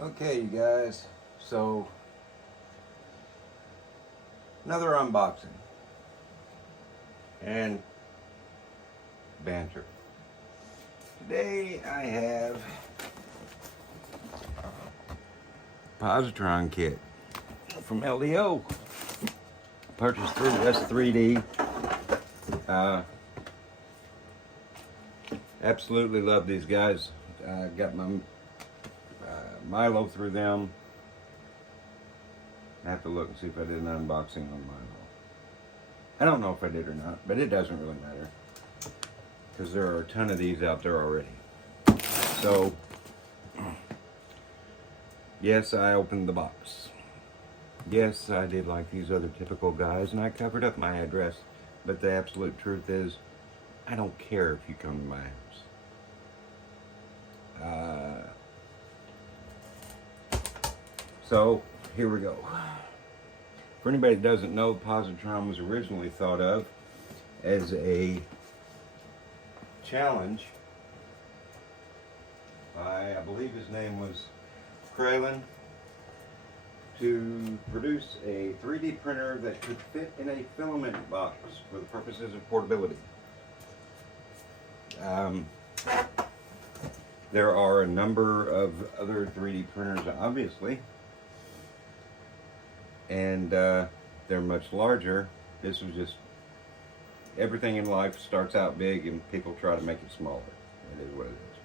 Okay, you guys, so another unboxing and banter. Today I have Positron kit from LDO, purchased through S3D. Absolutely love these guys. Got my Milo through them. I have to look and see if I did an unboxing on Milo. I don't know if I did or not, but it doesn't really matter because there are a ton of these out there already. So, yes, I opened the box. Yes, I did like these other typical guys, and I covered up my address, but the absolute truth is, I don't care if you come to my house. So, here we go. For anybody that doesn't know, Positron was originally thought of as a challenge by, I believe his name was Preorder, to produce a 3D printer that could fit in a filament box for the purposes of portability. There are a number of other 3D printers, obviously, and they're much larger. This was just, everything in life starts out big and people try to make it smaller. It is what it is.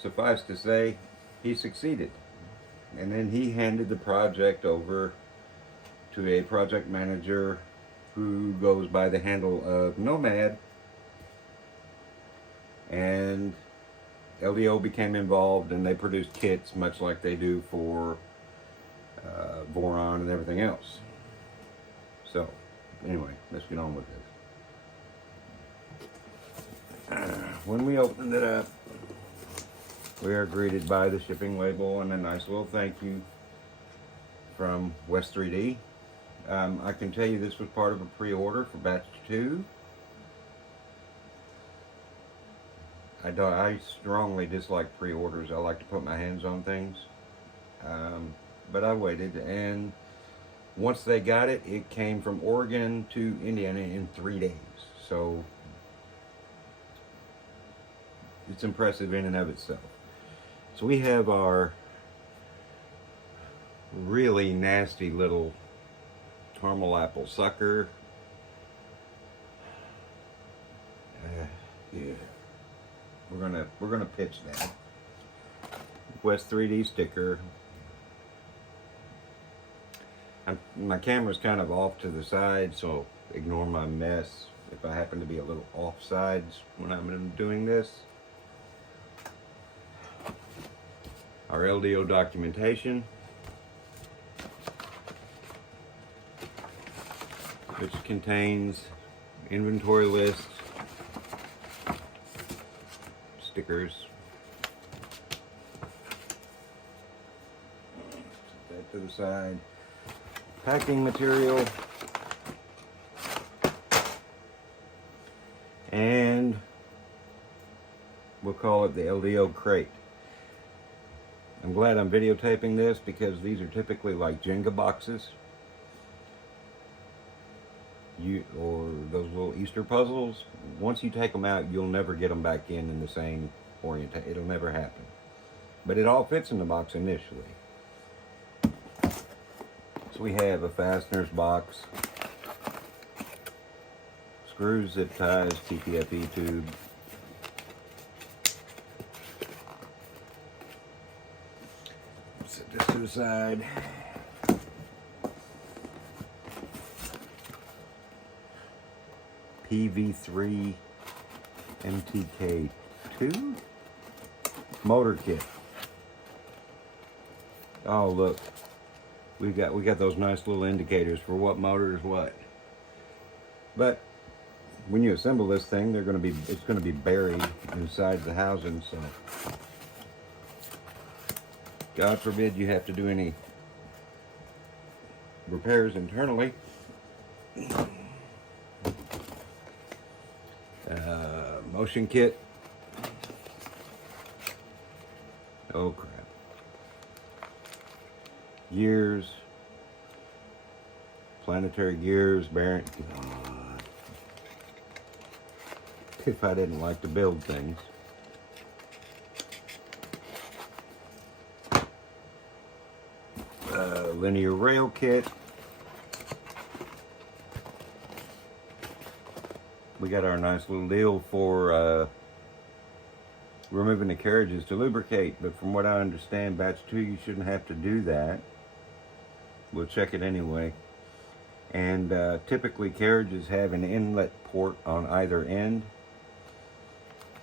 Suffice to say, he succeeded. And then he handed the project over to a project manager who goes by the handle of Nomad. And LDO became involved, and they produced kits much like they do for Voron and everything else. So, anyway, let's get on with this. When we opened it up, we are greeted by the shipping label and a nice little thank you from West 3D. I can tell you this was part of a pre-order for batch 2. I strongly dislike pre-orders. I like to put my hands on things. But I waited, and once they got it, it came from Oregon to Indiana in 3 days. So it's impressive in and of itself. So we have our really nasty little caramel apple sucker. Yeah. We're gonna pitch that. West 3D sticker. My camera's kind of off to the side, so ignore my mess if I happen to be a little off sides when I'm doing this. Our LDO documentation, which contains inventory lists, stickers, put that to the side, packing material, and we'll call it the LDO crate. I'm glad I'm videotaping this because these are typically like Jenga boxes, or those little Easter puzzles. Once you take them out, you'll never get them back in the same orientation. It'll never happen. But it all fits in the box initially. So we have a fasteners box, screws, zip ties, TPFE tube, set this to the side. PV3 MTK2 motor kit. Oh, look, we got those nice little indicators for what motor is what. But when you assemble this thing, it's going to be buried inside the housing. So, God forbid you have to do any repairs internally. Motion kit, Oh crap. Gears. Planetary gears, bearing. God. If I didn't like to build things. Linear rail kit. We got our nice little deal for removing the carriages to lubricate, but from what I understand, batch 2, you shouldn't have to do that. We'll check it anyway. And typically carriages have an inlet port on either end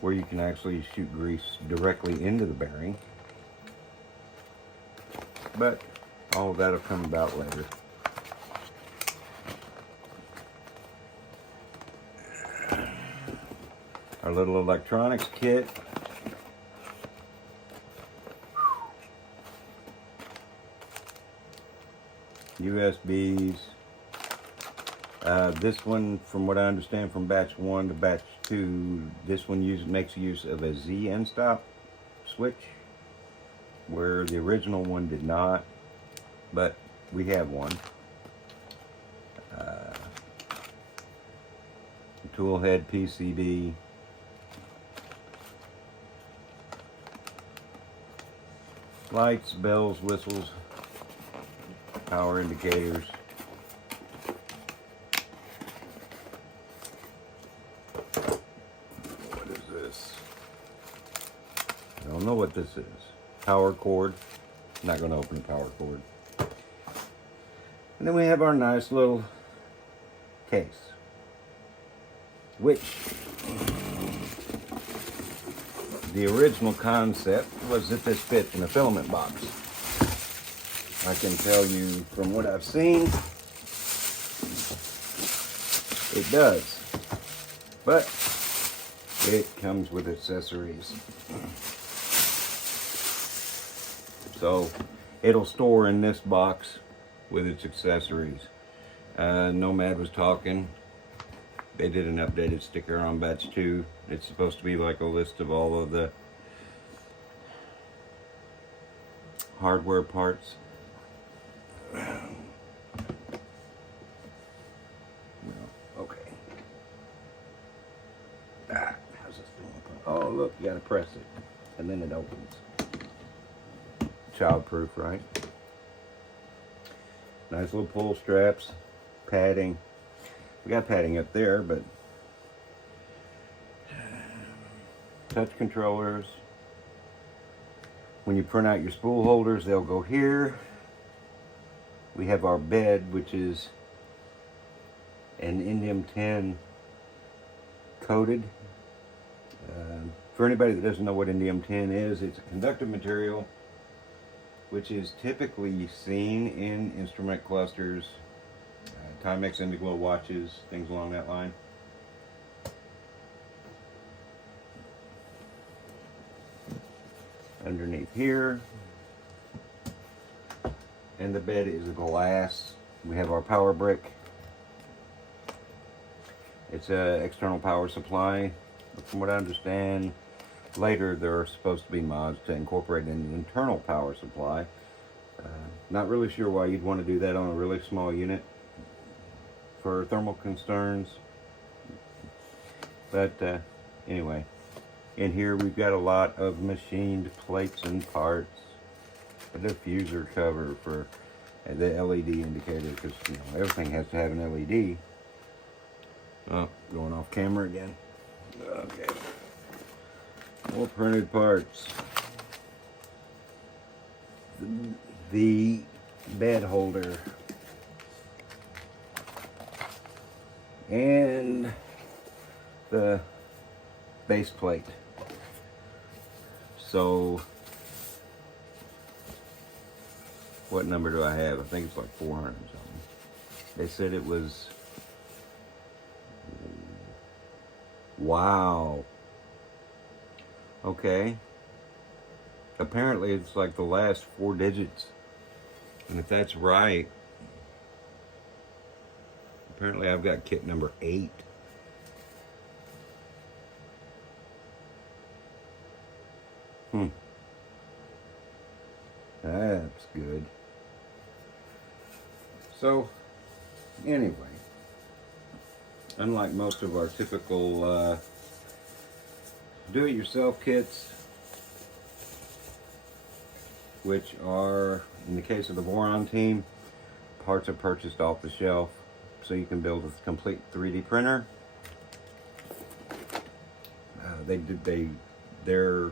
where you can actually shoot grease directly into the bearing. But all of that will come about later. Our little electronics kit. USBs. This one, from what I understand from batch 1 to batch 2, this one makes use of a Z end stop switch, where the original one did not, but we have one. Tool head PCB. Lights, bells, whistles, power indicators. What is this? I don't know what this is. Power cord. I'm not going to open the power cord. And then we have our nice little case, which the original concept was that this fit in a filament box. I can tell you from what I've seen, it does. But it comes with accessories. So it'll store in this box with its accessories. Nomad was talking. They did an updated sticker on batch 2. It's supposed to be like a list of all of the hardware parts. Okay. How's this thing open? Oh, look, you gotta press it, and then it opens. Child-proof, right? Nice little pull straps, padding. We got padding up there, but touch controllers. When you print out your spool holders, they'll go here. We have our bed, which is an indium tin coated. For anybody that doesn't know what indium tin is, it's a conductive material which is typically seen in instrument clusters, Timex Indiglo watches, things along that line. Underneath here, and the bed is glass. We have our power brick. It's an external power supply. But from what I understand, later there are supposed to be mods to incorporate an internal power supply. Not really sure why you'd want to do that on a really small unit for thermal concerns. But anyway, in here we've got a lot of machined plates and parts. A diffuser cover for the LED indicator, because everything has to have an LED. Oh, going off camera again. Okay. More printed parts. The bed holder. And the base plate. So, what number do I have? I think it's like 400 or something. They said it was... Wow. Okay. Apparently it's like the last 4 digits. And if that's right, apparently I've got kit number 8. That's good. So, anyway, unlike most of our typical do-it-yourself kits, which are, in the case of the Boron team, parts are purchased off the shelf, so you can build a complete 3D printer. Their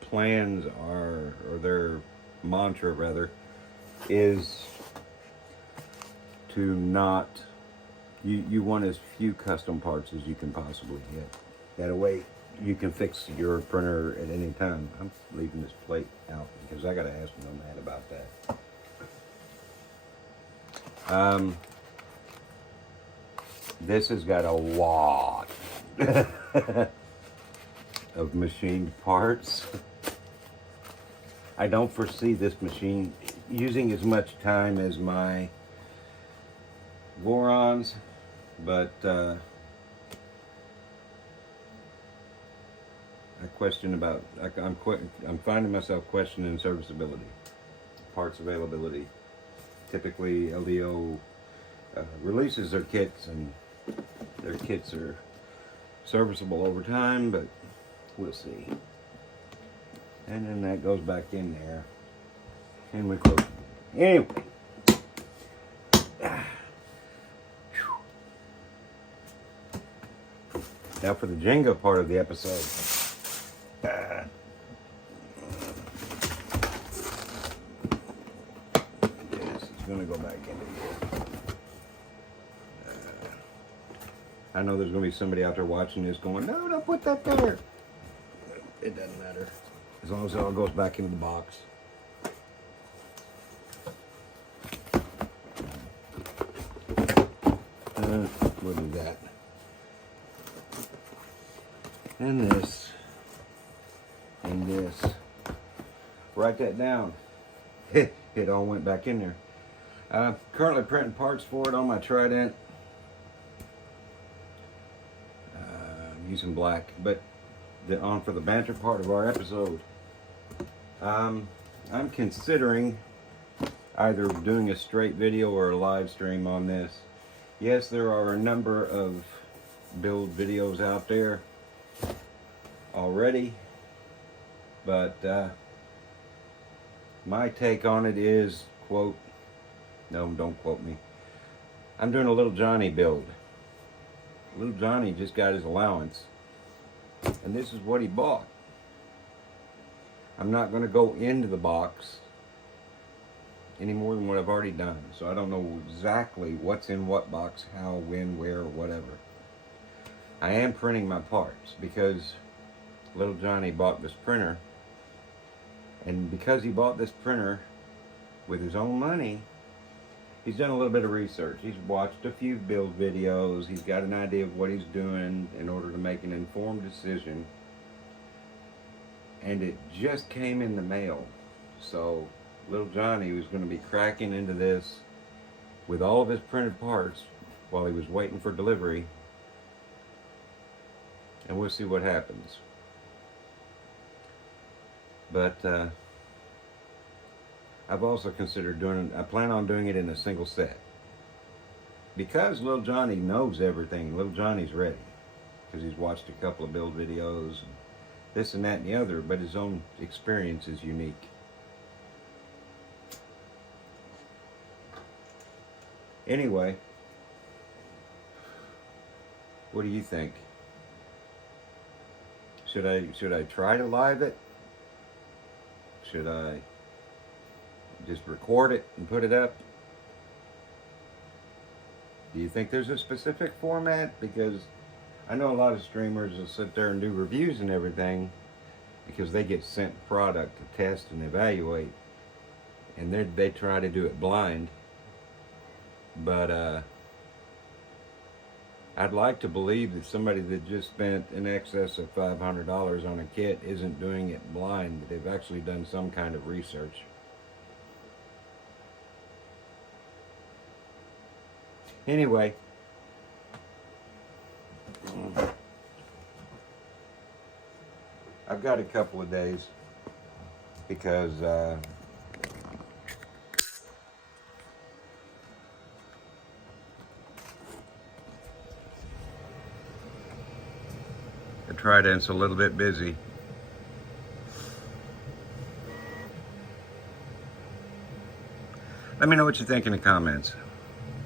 plans are, or their mantra rather, is to not, you want as few custom parts as you can possibly get. That way you can fix your printer at any time. I'm leaving this plate out because I gotta ask my man about that. This has got a lot of machined parts. I don't foresee this machine using as much time as my Vorons, but I'm finding myself questioning serviceability, parts availability. Typically, LDO releases their kits, and their kits are serviceable over time, but we'll see. And then that goes back in there, and we close it. Anyway. Now for the Jenga part of the episode. This is going to go back into here. I know there's going to be somebody out there watching this going, no, don't put that there. It doesn't matter. As long as it all goes back into the box. We'll do that. And this. And this. Write that down. It all went back in there. Currently printing parts for it on my Trident. I'm using black, but on for the banter part of our episode. I'm considering either doing a straight video or a live stream on this. Yes, there are a number of build videos out there already, but my take on it is, quote, no, don't quote me, I'm doing a Little Johnny build. Little Johnny just got his allowance, and this is what he bought. I'm not going to go into the box any more than what I've already done, so I don't know exactly what's in what box, how, when, where, or whatever. I am printing my parts because Little Johnny bought this printer, and because he bought this printer with his own money, he's done a little bit of research. He's watched a few build videos. He's got an idea of what he's doing in order to make an informed decision, and it just came in the mail. So Little Johnny was going to be cracking into this with all of his printed parts while he was waiting for delivery, and we'll see what happens. But I've also considered I plan on doing it in a single set. Because Little Johnny knows everything, Little Johnny's ready. Because he's watched a couple of build videos, and this and that and the other, but his own experience is unique. Anyway, what do you think? Should I try to live it? Should I just record it and put it up? Do you think there's a specific format? Because I know a lot of streamers will sit there and do reviews and everything because they get sent product to test and evaluate, and they try to do it blind. But I'd like to believe that somebody that just spent in excess of $500 on a kit isn't doing it blind, that they've actually done some kind of research. Anyway, I've got a couple of days. because the Trident's a little bit busy. Let me know what you think in the comments.